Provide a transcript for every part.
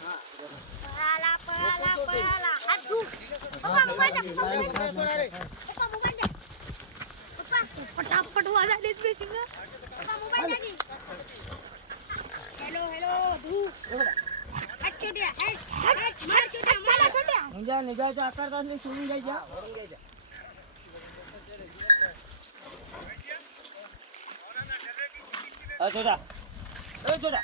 पळाला पळाला पळाला हात धु पप्पा मोबाईल द्या पप्पा मोबाईल द्या पप्पा मोबाईल द्या पप्पा फटाफट वाजायलेच बेसिंग पप्पा मोबाईल સમજાય ને જાય તો આકાર પાસે સુની જાય જા હા છોટા એ છોટા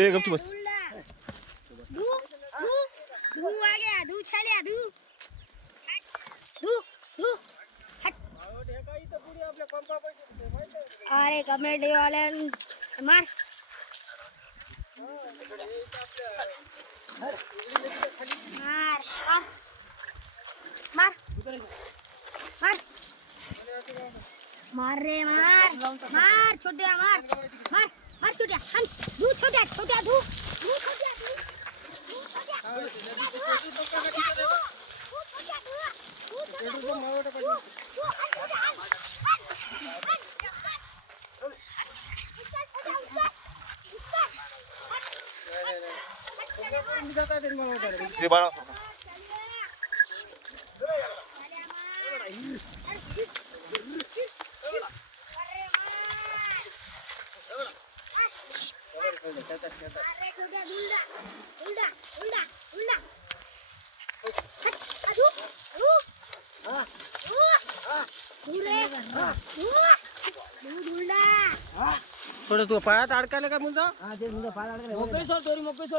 एक अब तो बस दू दू दू आ गया दू चले दू दू दू तो अरे कमेटी वाले मार मार मार मार मार मार रे मार मार छोड़ दिया मार मार मार छोड़ दिया हम तू छोड़ दिया छोड़ दिया तू तू छोड़ दिया तू छोड़ दिया तू तो तो छोड़ दिया तू तू छोड़ दिया तू तू तो छोड़ दिया तू तू छोड़ दिया तू થોડું તું પાડા તાડકા લે કે મુંદો હા જે મુંદો પાડા તાડકા મોકલી છો દોરી મોકલી છો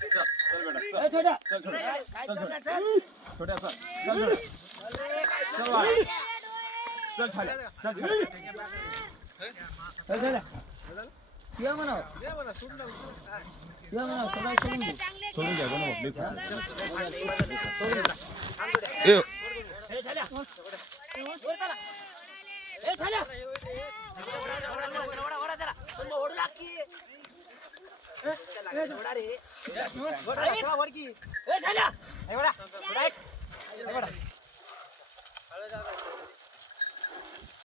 ए छोटा એ છોડા રે એ છોડા વળકી એ છોડા એ વડા